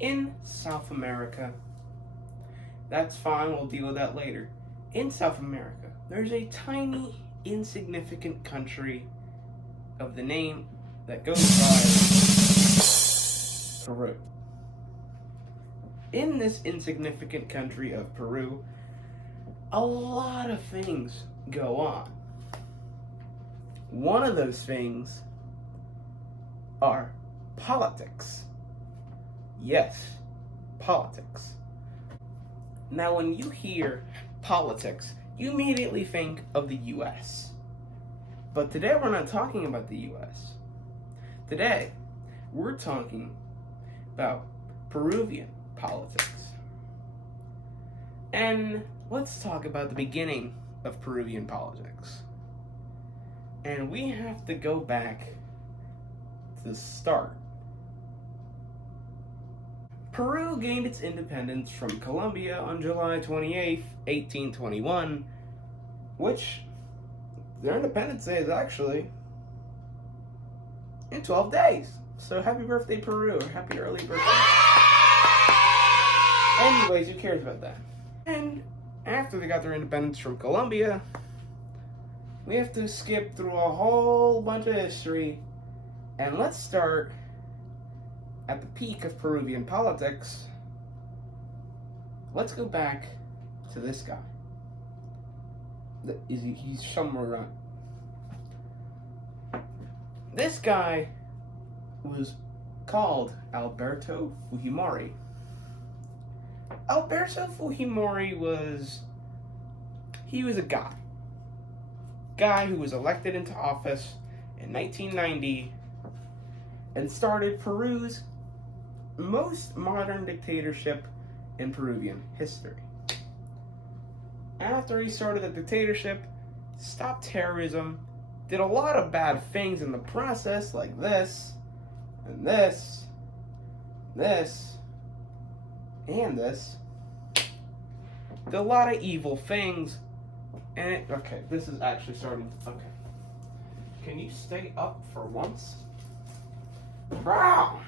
in South America. That's fine, we'll deal with that later. In South America, there's a tiny, insignificant country of the name that goes by Peru. In this insignificant country of Peru, a lot of things go on. One of those things are politics. Yes, politics. Now, when you hear politics, you immediately think of the US. But today we're not talking about the US. Today, we're talking about Peruvian politics. And let's talk about the beginning of Peruvian politics. And we have to go back to the start. Peru gained its independence from Colombia on July 28th, 1821, which their Independence Day is actually in 12 days. So happy birthday, Peru, or happy early birthday. Anyways, who cares about that? And after they got their independence from Colombia, we have to skip through a whole bunch of history, and let's start at the peak of Peruvian politics. Let's go back to this guy. He's somewhere around. This guy was called Alberto Fujimori. Alberto Fujimori was a guy who was elected into office in 1990 and started Peru's most modern dictatorship in Peruvian history. After he started the dictatorship, stopped terrorism, did a lot of bad things in the process, like this, and this, this, and this. Did a lot of evil things, and okay, this is actually starting. Okay, can you stay up for once? Wow.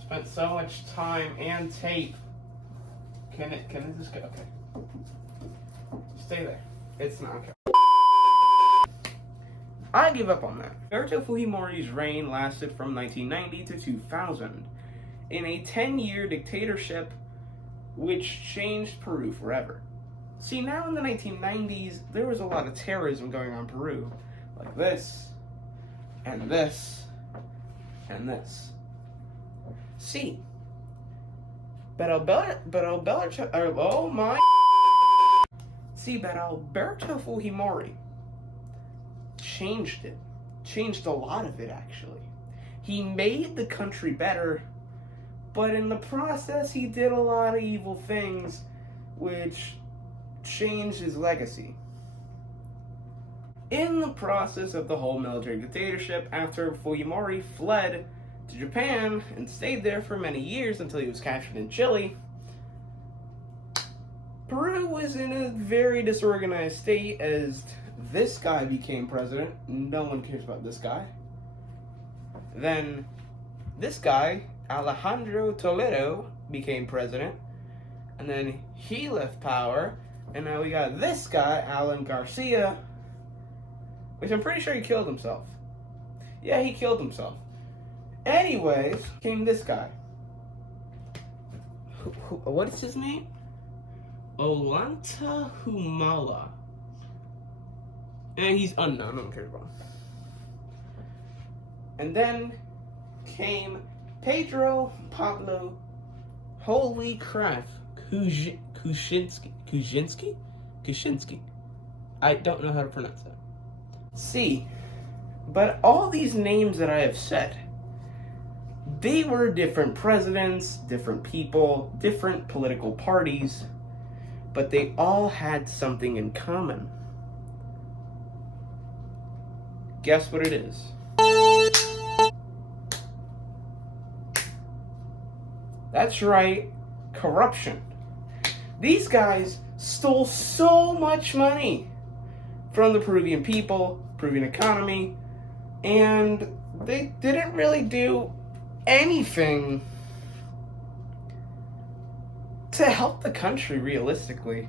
Spent so much time and tape. Can it just go? Okay. Stay there. It's not okay. I give up on that. Alberto Fujimori's reign lasted from 1990 to 2000 in a 10-year dictatorship which changed Peru forever. See, now in the 1990s, there was a lot of terrorism going on in Peru. Like this, and this, and this. See, but Alberto Fujimori changed it. Changed a lot of it, actually. He made the country better, but in the process, he did a lot of evil things, which changed his legacy. In the process of the whole military dictatorship, after Fujimori fled to Japan and stayed there for many years until he was captured in Chile, Peru was in a very disorganized state as this guy became president. No one cares about this guy. Then this guy, Alejandro Toledo, became president, and then he left power, and now we got this guy, Alan Garcia, which I'm pretty sure he killed himself. Yeah, he killed himself. Anyways, came this guy. What is his name? Ollanta Humala. And he's unknown, no one cares about him. And then came Pedro Pablo, holy crap, Kuczynski? I don't know how to pronounce that. See, but all these names that I have said, they were different presidents, different people, different political parties, but they all had something in common. Guess what it is? That's right, corruption. These guys stole so much money from the Peruvian people, Peruvian economy, and they didn't really do anything to help the country realistically.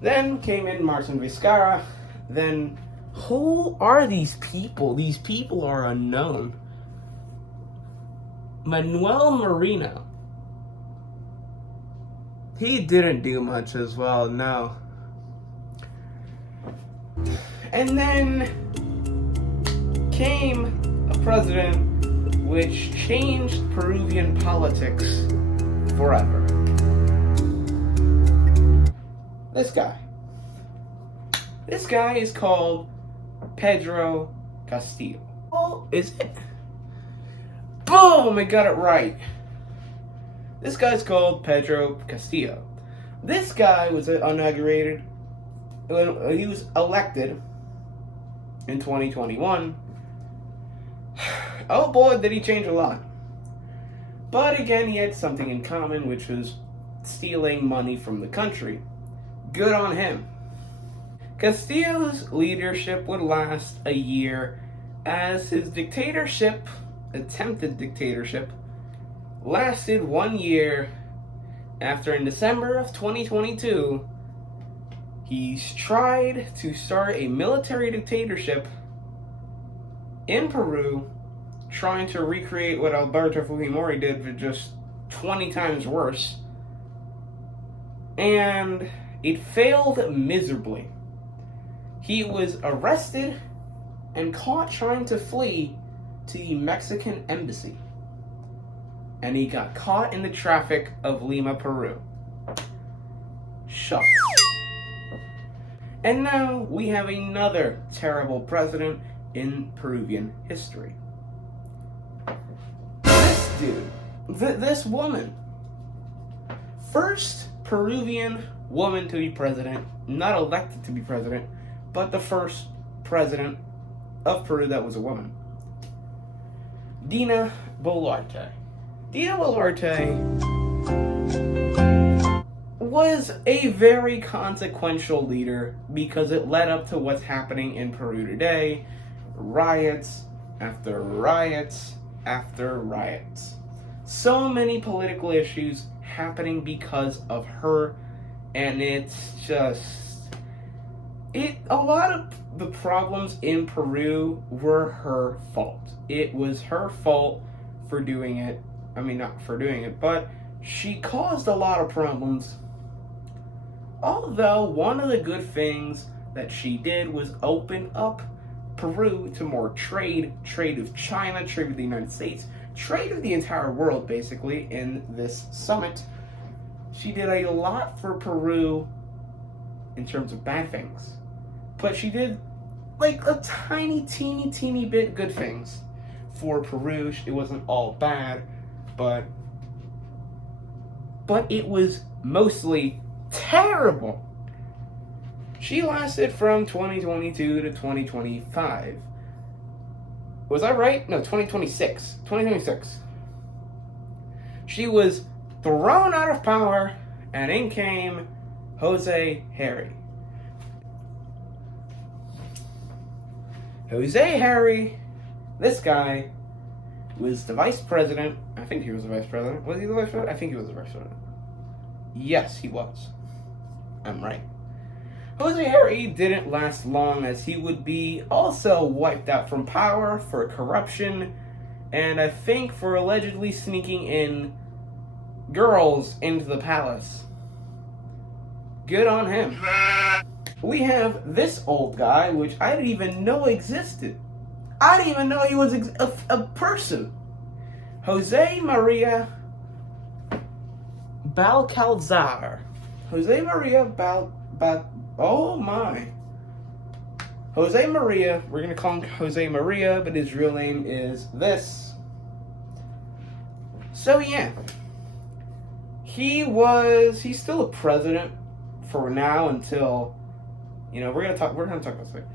Then came in Martin Vizcarra. Then, who are these people? These people are unknown. Manuel Merino. He didn't do much as well, no. And then came a president which changed Peruvian politics forever. This guy. This guy is called Pedro Castillo. Oh, is it? Boom! I got it right. This guy's called Pedro Castillo. This guy was inaugurated, he was elected in 2021. Oh boy, did he change a lot. But again, he had something in common, which was stealing money from the country. Good on him. Castillo's leadership would last a year, as his dictatorship, attempted dictatorship, lasted 1 year after in December of 2022, he tried to start a military dictatorship in Peru, trying to recreate what Alberto Fujimori did, but just 20 times worse. And it failed miserably. He was arrested and caught trying to flee to the Mexican embassy. And he got caught in the traffic of Lima, Peru. Shucks. And now we have another terrible president in Peruvian history. This dude, this woman, first Peruvian woman to be president, not elected to be president, but the first president of Peru that was a woman. Dina Boluarte. Dina Boluarte was a very consequential leader because it led up to what's happening in Peru today. Riots after riots after riots. So many political issues happening because of her, and it's just... a lot of the problems in Peru were her fault. It was her fault for doing it. I mean, not for doing it, but she caused a lot of problems. Although, one of the good things that she did was open up Peru to more trade with China, trade with the United States, trade with the entire world, basically, in this summit. She did a lot for Peru in terms of bad things. But she did, like, a teeny bit good things for Peru. It wasn't all bad, but it was mostly terrible. She lasted from 2022 to 2025. Was I right? No, 2026. 2026. She was thrown out of power, and in came Jose Harry. Jose Harry, this guy, was the vice president. I think he was the vice president. Was he the vice president? I think he was the vice president. Yes, he was. I'm right. Jose Harry didn't last long, as he would be also wiped out from power for corruption, and I think for allegedly sneaking in girls into the palace. Good on him. We have this old guy, which I didn't even know existed. I didn't even know he was a person. Jose Maria Balcalzar. Jose Maria oh my. Jose Maria, we're going to call him Jose Maria, but his real name is this. So yeah. He's still a president for now until, we're going to talk about this later.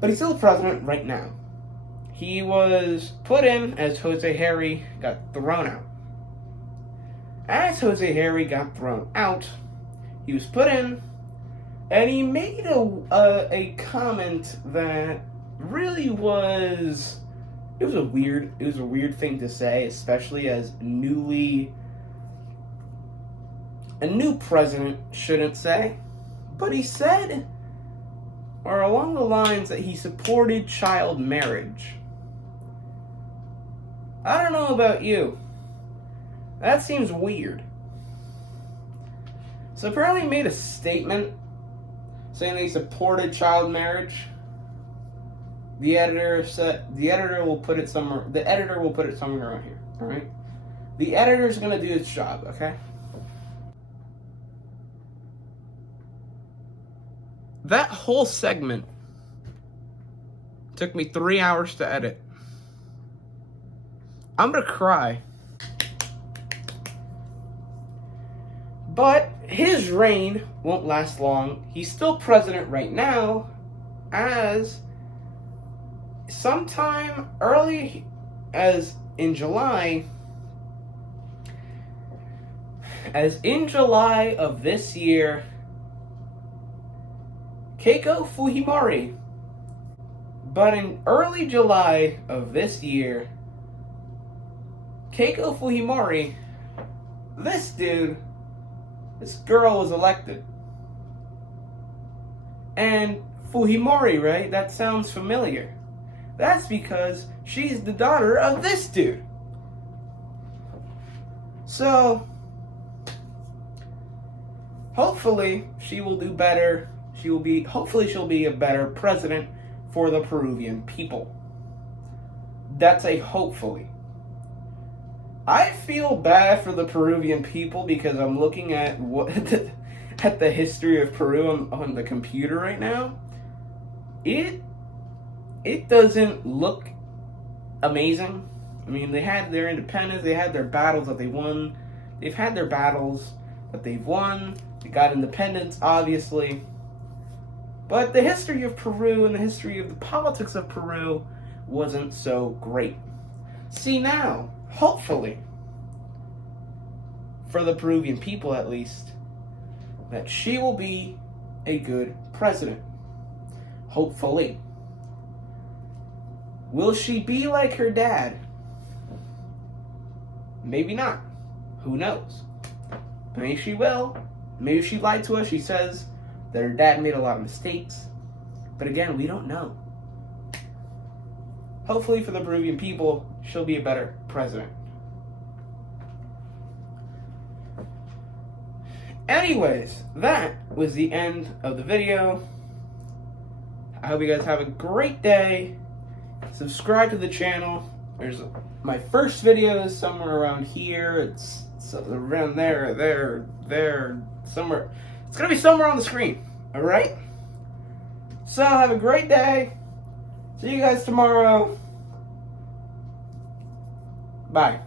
But he's still a president right now. He was put in as Jose Harry got thrown out. As Jose Harry got thrown out, he was put in, and he made a comment that really was it was a weird thing to say, especially as a new president shouldn't say. But he said, or along the lines, that he supported child marriage. I don't know about you. That seems weird. So apparently he made a statement saying that he supported child marriage. The editor will put it somewhere around here, alright? The editor's gonna do its job, okay? That whole segment took me 3 hours to edit. I'm gonna cry. But his reign won't last long. He's still president right now, as sometime early as in July of this year, Keiko Fujimori. But in early July of this year, Keiko Fujimori, this girl was elected. And Fujimori, right? That sounds familiar. That's because she's the daughter of this dude. So, hopefully she will do better. Hopefully she'll be a better president for the Peruvian people. That's a hopefully. I feel bad for the Peruvian people because I'm looking at at the history of Peru on the computer right now. It doesn't look amazing. I mean, they had their independence, they had their battles that they won. They've had their battles that they've won. They got independence, obviously. But the history of Peru and the history of the politics of Peru wasn't so great. See now, hopefully, for the Peruvian people at least, that she will be a good president. Hopefully. Will she be like her dad? Maybe not. Who knows? Maybe she will. Maybe she lied to us. She says that her dad made a lot of mistakes. But again, we don't know. Hopefully for the Peruvian people, she'll be a better president. Anyways, that was the end of the video. I hope you guys have a great day. Subscribe to the channel. There's my first video is somewhere around here. It's around there, somewhere. It's gonna be somewhere on the screen. All right. So have a great day. See you guys tomorrow. Bye.